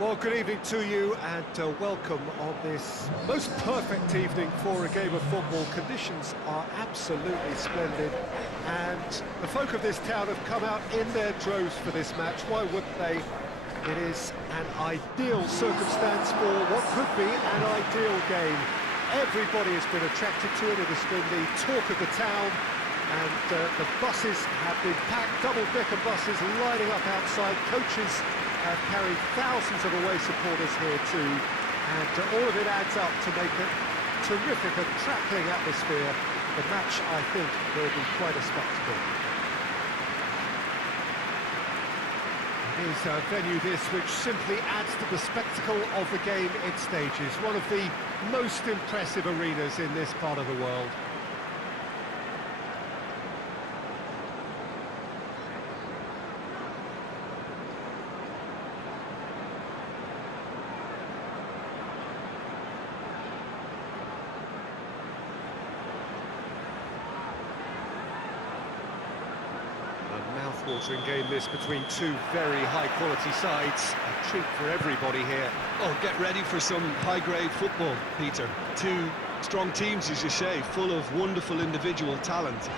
Well, good evening to you and welcome on this most perfect evening for a game of football. Conditions are absolutely splendid and the folk of this town have come out in their droves for this match. Why wouldn't they? It is an ideal circumstance for what could be an ideal game. Everybody has been attracted to it. It has been the talk of the town, and the buses have been packed, double-decker buses lining up outside. Coaches have carried thousands of away supporters here too, and all of it adds up to make it terrific, a crackling atmosphere. The match, I think, will be quite a spectacle. It is a venue this which simply adds to the spectacle of the game in stages. One of the most impressive arenas in this part of the world. Mouth-watering game this between two very high-quality sides. A treat for everybody here. Oh, get ready for some high-grade football, Peter. Two strong teams, as you say, full of wonderful individual talent.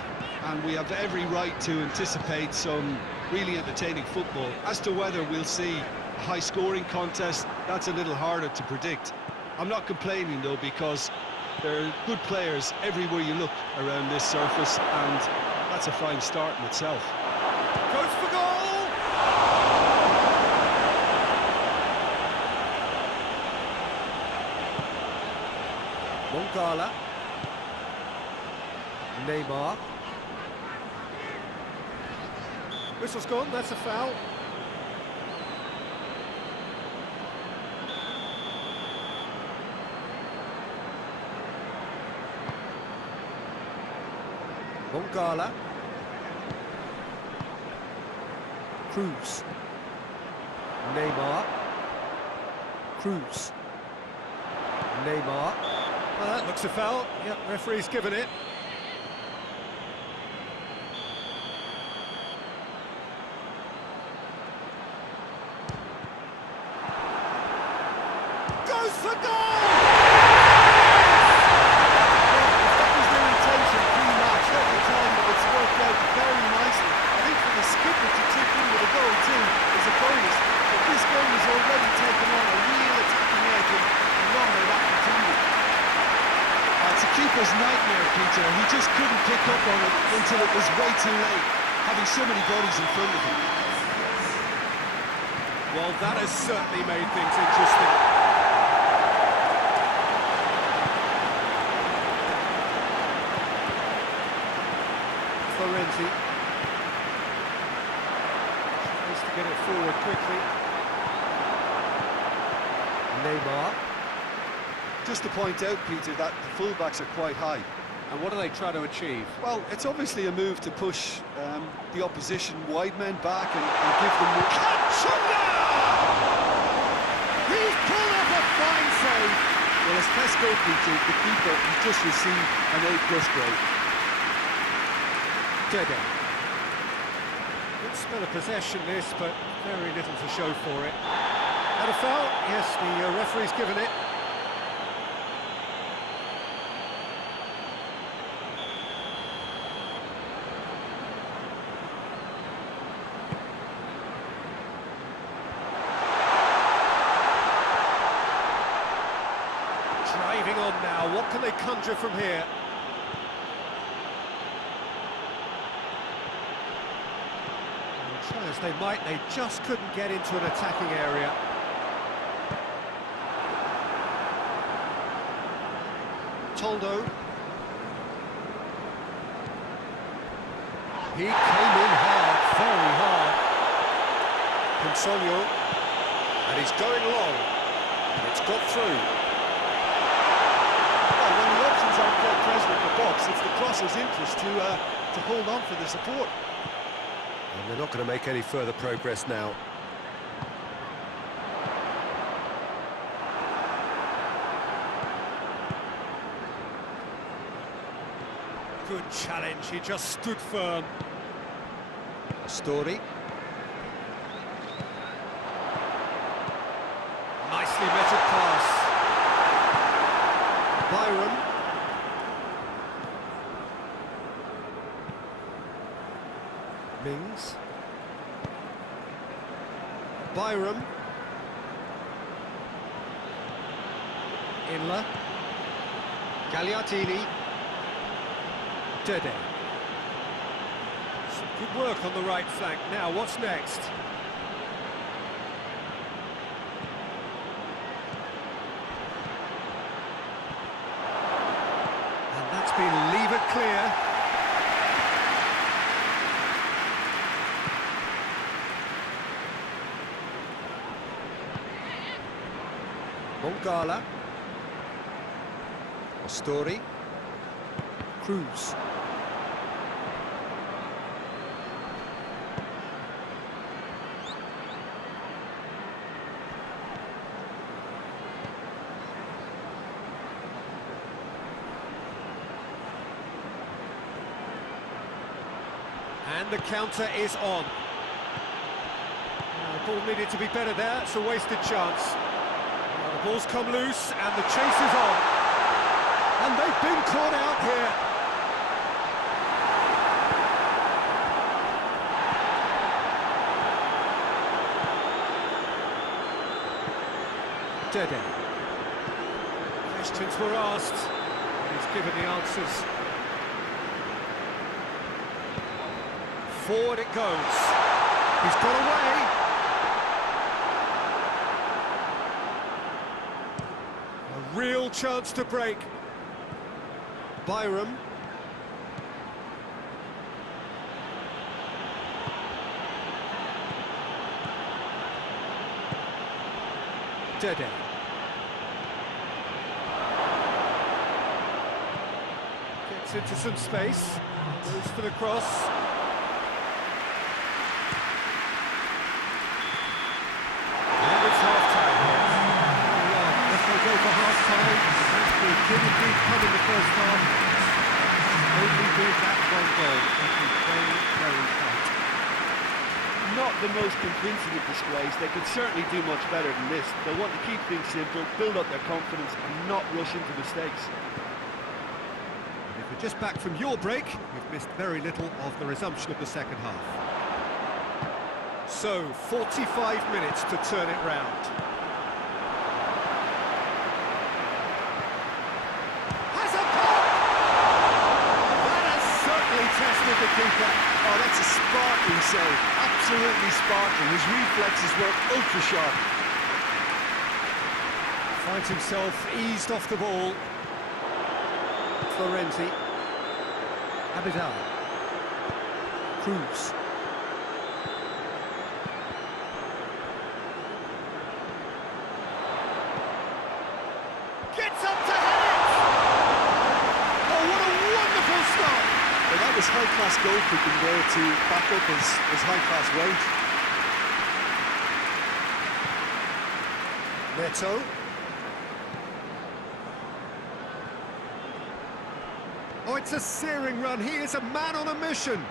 And we have every right to anticipate some really entertaining football. As to whether we'll see a high-scoring contest, that's a little harder to predict. I'm not complaining, though, because there are good players everywhere you look around this surface, and that's a fine start in itself. Goes for goal! Mongala. Neymar. Whistle's gone, that's a foul. Mongala. Cruz. Neymar. Cruz. Neymar. Well, that looks a foul. Yep, referee's given it. Goes for goal! That was their intention pre-match. At the time, it's worked out very nicely. I think for the skipper to chip in with a goal too is a bonus. But this game has already taken on a real attacking edge, and the longer that continues. It's a keeper's nightmare, Peter. He just couldn't pick up on it until it was way too late, having so many bodies in front of him. Well, that has certainly made things interesting. Florenzi tries to get it forward quickly. Neymar. Just to point out, Peter, that the fullbacks are quite high. And what do they try to achieve? Well, it's obviously a move to push the opposition wide men back and give them more... He's pulled off a fine save! Well, as Pesco, Peter, the keeper, he just received an A+ grade. Dede. Good spell of possession this, but very little to show for it. And a foul? Yes, the referee's given it. Driving on now, what can they conjure from here? Try as they might, they just couldn't get into an attacking area. Toldo. He came in hard, very hard. Consolio. And he's going long. And it's got through. Well, when the options aren't quite present in the box, it's the crosser's interest to hold on for the support. And they're not going to make any further progress now. Good challenge, he just stood firm. Story. Nicely measured pass. Byram. Mings. Byram. Inler. Gagliardini. Dede. Some good work on the right flank. Now, what's next? And that's been levered clear. Mongala. Ostori. Cruz. And the counter is on. The ball needed to be better there, it's a wasted chance. The ball's come loose and the chase is on. And they've been caught out here. Dede. Questions were asked, and he's given the answers. Forward it goes. He's got away. A real chance to break. Byram. Dede. Gets into some space. Goes for the cross. And it's half-time here. Well, if they go for half-time, that's the didn't deep come in the first half. Only beat that one goal. It was very, very tight. Not the most convincing of displays. They could certainly do much better than this. They'll want to keep things simple, build up their confidence and not rush into mistakes. And if you're just back from your break, you've missed very little of the resumption of the second half. So, 45 minutes to turn it round. Has a pop! That has certainly tested the keeper. Oh, that's a sparkling save. Absolutely sparkling. His reflexes were ultra-sharp. Finds himself eased off the ball. Florenzi. Abidal. Cruz. Gets up to head it! Oh, what a wonderful stop! Well, that was high-class goalkeeping there to back up his high-class weight. Neto. Oh, it's a searing run. He is a man on a mission.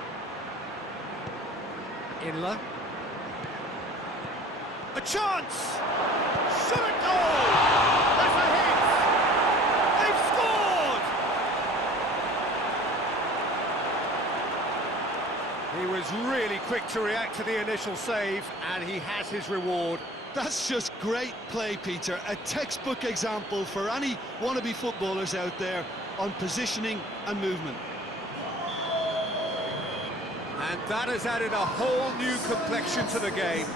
Inler. A chance! Shot a goal! That's a hit! They've scored! He was really quick to react to the initial save, and he has his reward. That's just great play, Peter. A textbook example for any wannabe footballers out there on positioning and movement. And that has added a whole new complexion to the game.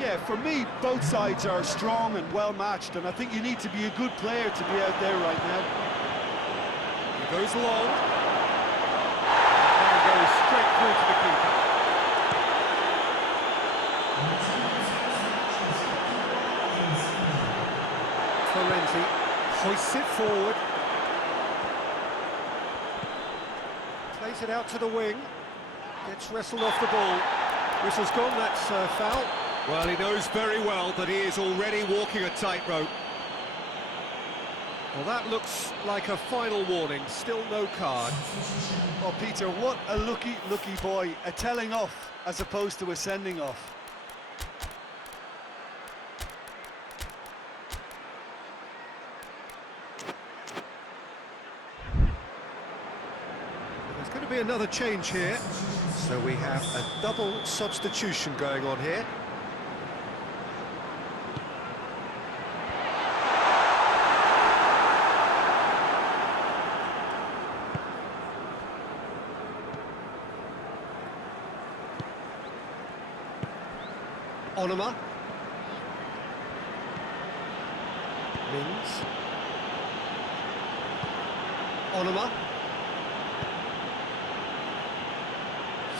Yeah, for me, both sides are strong and well-matched, and I think you need to be a good player to be out there right now. He goes long. And goes straight through to the keeper. Florenzi hoists it forward. Plays it out to the wing. Gets wrestled off the ball. Whistle's gone, that's foul. Well, he knows very well that he is already walking a tightrope. Well, that looks like a final warning. Still no card. Oh, Peter, what a lucky boy. A telling off as opposed to a sending off. another change here. So we have a double substitution going on here. Onoma. Mings. Onoma.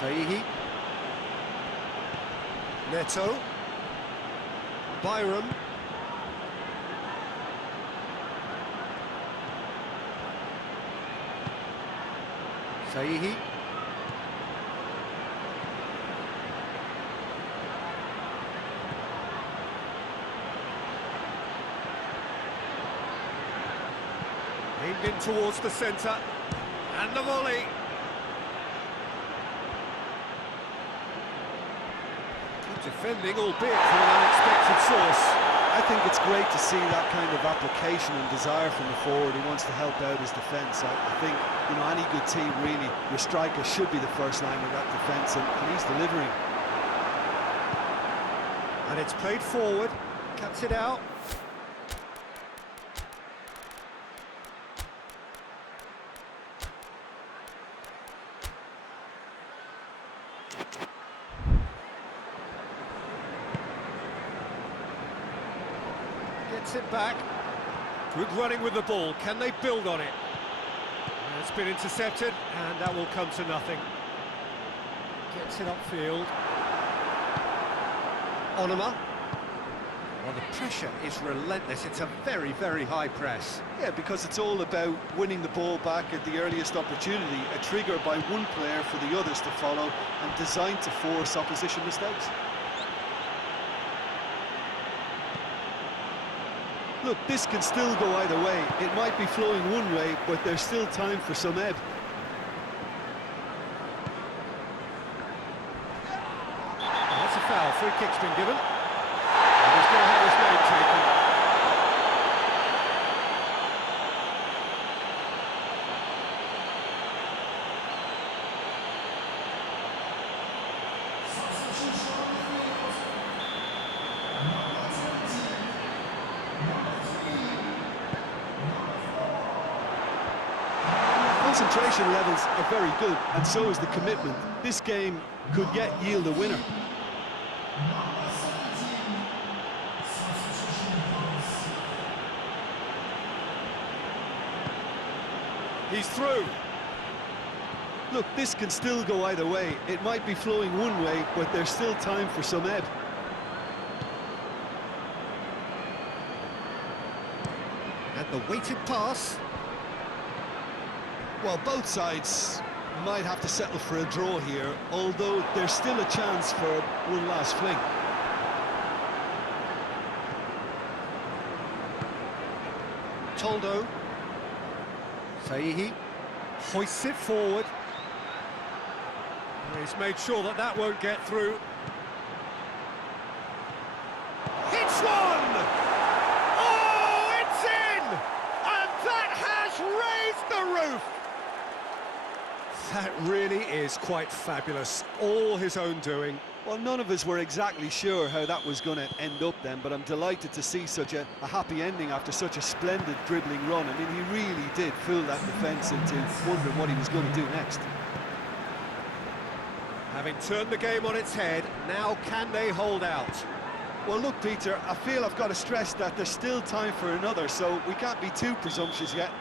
Saihi. Neto. Byram. Saihi. Aimed in towards the centre, and the volley. Good defending, albeit from an unexpected source. I think it's great to see that kind of application and desire from the forward who wants to help out his defence. I think, you know, any good team, really, your striker should be the first line of that defence, and he's delivering. And it's played forward, cuts it out. Gets it back. Good running with the ball. Can they build on it? And it's been intercepted, and that will come to nothing. Gets it upfield. Onoma. Well, the pressure is relentless. It's a very, very high press. Yeah, because it's all about winning the ball back at the earliest opportunity, a trigger by one player for the others to follow, and designed to force opposition mistakes. Look, this can still go either way. It might be flowing one way, but there's still time for some ebb. That's a foul. Free kick's been given. And he's going to have his name taken. Concentration levels are very good, and so is the commitment. This game could yet yield a winner. He's through. Look, this can still go either way. It might be flowing one way, but there's still time for some ebb. And the weighted pass. Well, both sides might have to settle for a draw here, although there's still a chance for one last fling. Toldo. Saihi hoists it forward. And he's made sure that that won't get through. Hits one! Oh, it's in! And that has raised the roof! That really is quite fabulous. All his own doing. Well, none of us were exactly sure how that was going to end up then, but I'm delighted to see such a happy ending after such a splendid dribbling run. I mean, he really did fool that defence into wondering what he was going to do next. Having turned the game on its head, now can they hold out? Well, look, Peter, I feel I've got to stress that there's still time for another, so we can't be too presumptuous yet.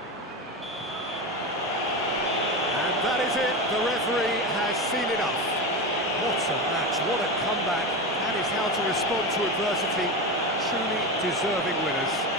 And that is it. The referee has seen enough. What a match, what a comeback. That is how to respond to adversity. Truly deserving winners.